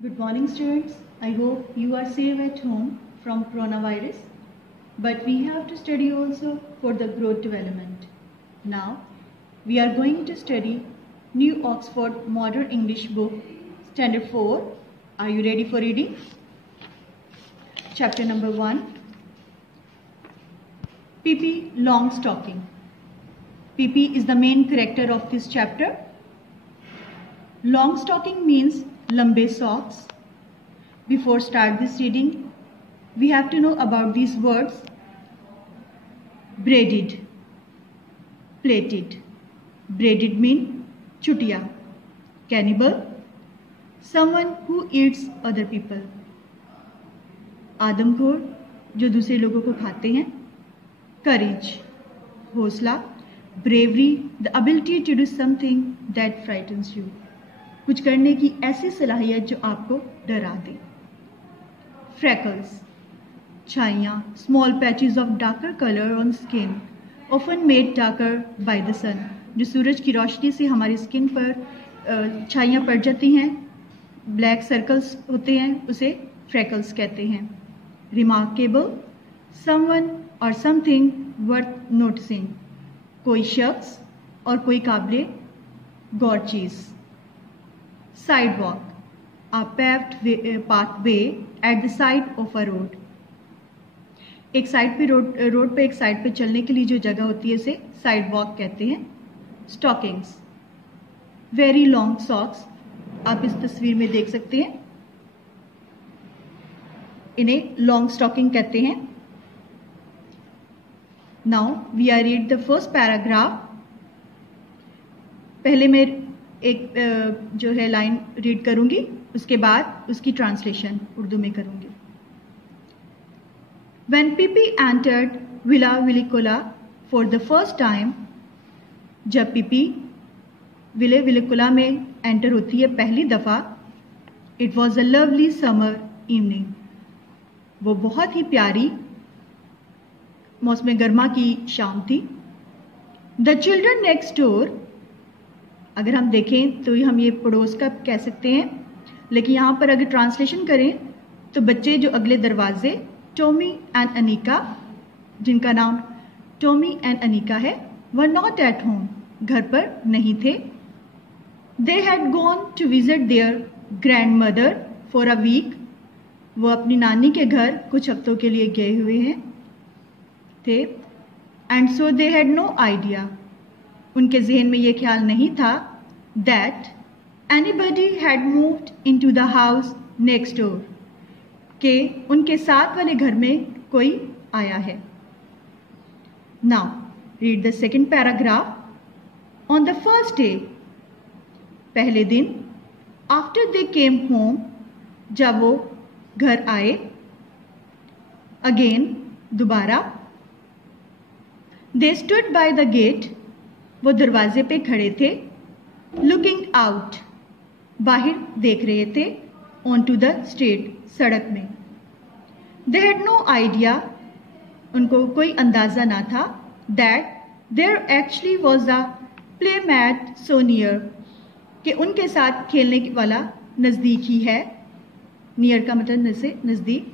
Good morning, students. I hope you are safe at home from coronavirus. But we have to study also for the growth development. Now, we are going to study New Oxford Modern English Book, Standard 4. Are you ready for reading? Chapter number 1. Pippi Longstocking. Pippi is the main character of this chapter. Longstocking means lambe socks. Before start this reading, we have to know about these words: braided, plaited. Braided mean chutiya, cannibal, someone who eats other people. आदमखोर, जो दूसरे लोगों को खाते हैं. Courage, हौसला. Bravery, the ability to do something that frightens you. कुछ करने की ऐसी सलाहियत जो आपको डरा दे. Freckles, छाइयाँ, small patches of darker color on skin, often made darker by the sun. जो सूरज की रोशनी से हमारी स्किन पर छाइयाँ पड़ जाती हैं, ब्लैक सर्कल्स होते हैं, उसे फ्रैकल्स कहते हैं. Remarkable, someone or something worth noticing. कोई शख्स और कोई काबिले गौर चीज़. Sidewalk, a paved pathway at the side of a road. एक साइड पे रोड पे एक साइड पे चलने के लिए जो जगह होती है इसे साइडवॉक कहते हैं. Stockings, very long socks. आप इस तस्वीर में देख सकते हैं, इन्हें लॉन्ग स्टॉकिंग कहते हैं. Now we are read the first paragraph. पहले मैं एक जो है लाइन रीड करूंगी, उसके बाद उसकी ट्रांसलेशन उर्दू में करूंगी. When Pippi entered Villa Villicola for the first time, जब पिपी विले विलिकोला में एंटर होती है पहली दफ़ा, it was a lovely summer evening. वो बहुत ही प्यारी मौसम गर्मा की शाम थी. The children next door, अगर हम देखें तो हम ये पड़ोस का कह सकते हैं, लेकिन यहाँ पर अगर ट्रांसलेशन करें तो बच्चे जो अगले दरवाजे, टॉमी एंड अनिका, जिनका नाम टॉमी एंड अनिका है, वर नॉट एट होम, घर पर नहीं थे. They had gone to visit their grand mother for a week. वो अपनी नानी के घर कुछ हफ्तों के लिए गए हुए हैं थे. And so they had no idea, उनके जहन में ये ख्याल नहीं था, that anybody had moved into the house next door, कि उनके साथ वाले घर में कोई आया है. Now read the second paragraph. On the first day, पहले दिन, आफ्टर दे केम होम, जब वो घर आए, अगेन, दोबारा, they stood by the gate, वो दरवाजे पे खड़े थे, लुकिंग आउट, बाहर देख रहे थे, ऑन टू द स्ट्रीट, सड़क में. दे हैड नो आइडिया, उनको कोई अंदाज़ा ना था, that there actually was a playmate so near, कि उनके साथ खेलने वाला नज़दीक ही है. नियर का मतलब से नज़दीक.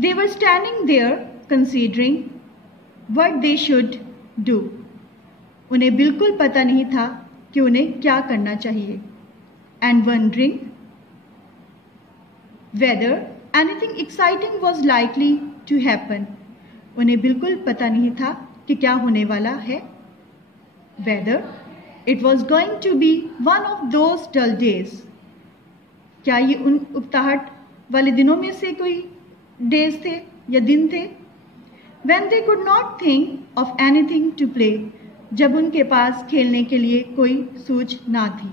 They were standing there considering what they should do, उन्हें बिल्कुल पता नहीं था कि उन्हें क्या करना चाहिए. And wondering whether anything exciting was likely to happen, उन्हें बिल्कुल पता नहीं था कि क्या होने वाला है. Whether it was going to be one of those dull days, क्या ये उन उकताहट वाले दिनों में से कोई डेज थे या दिन थे. When they could not think of anything to play, जब उनके पास खेलने के लिए कोई सूझ ना थी.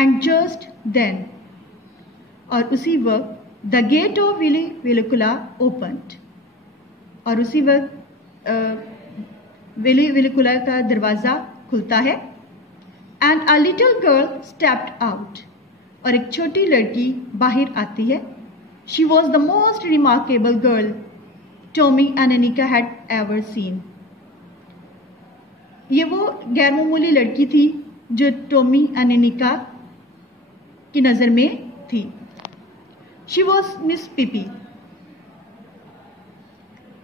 And just then, और उसी वक्त, the gate of Willy Villicola opened, और उसी वक्त विली विलिकोला का दरवाज़ा खुलता है. And a little girl stepped out, और एक छोटी लड़की बाहर आती है. She was the most remarkable girl Tommy and Anika had ever seen. ये वो गैर मामूली लड़की थी जो टॉमी एंड अनिका की नज़र में थी। She was Miss Pippi.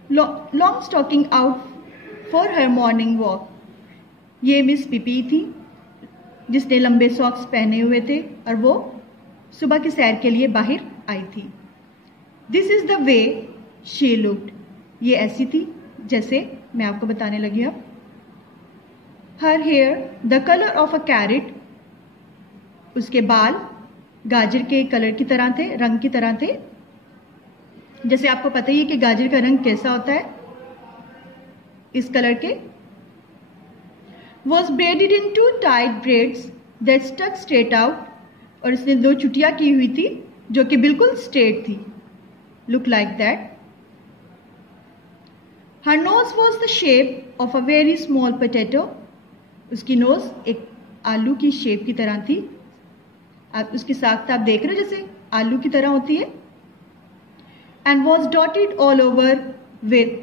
Long stocking out for her morning walk. ये मिस पीपी थी जिसने लंबे सॉक्स पहने हुए थे और वो सुबह की सैर के लिए बाहर आई थी। This is the way she looked. ये ऐसी थी जैसे मैं आपको बताने लगी अब। Her hair the colour of a carrot. उसके बाल गाजर के कलर की तरह थे, रंग की तरह थे। जैसे आपको पता ही है कि गाजर का रंग कैसा होता है, इस कलर के। Was braided in 2 tight braids that stuck straight out. और इसने 2 चुटियां की हुई थी जो कि बिल्कुल स्ट्रेट थी, look like that. Her nose was the shape of a very small potato. उसकी नोज एक आलू की शेप की तरह थी। आप उसकी साख्त आप देख रहे हो जैसे आलू की तरह होती है। And was dotted all over with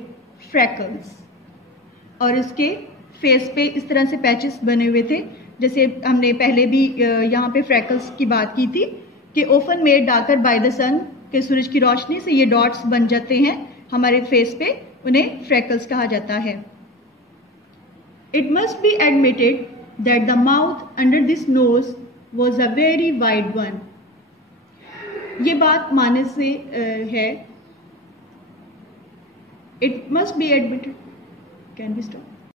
freckles. और इसके फेस पे इस तरह से पैचेस बने हुए थे, जैसे हमने पहले भी यहाँ पे फ्रैकल्स की बात की थी कि often made darker by the sun, के सूरज की रोशनी से ये डॉट्स बन जाते हैं हमारे फेस पे, उन्हें फ्रैकल्स कहा जाता है। It must be admitted that the mouth under this knows was a very wide one. ये बात मानने से है। It must be admitted, can be stop.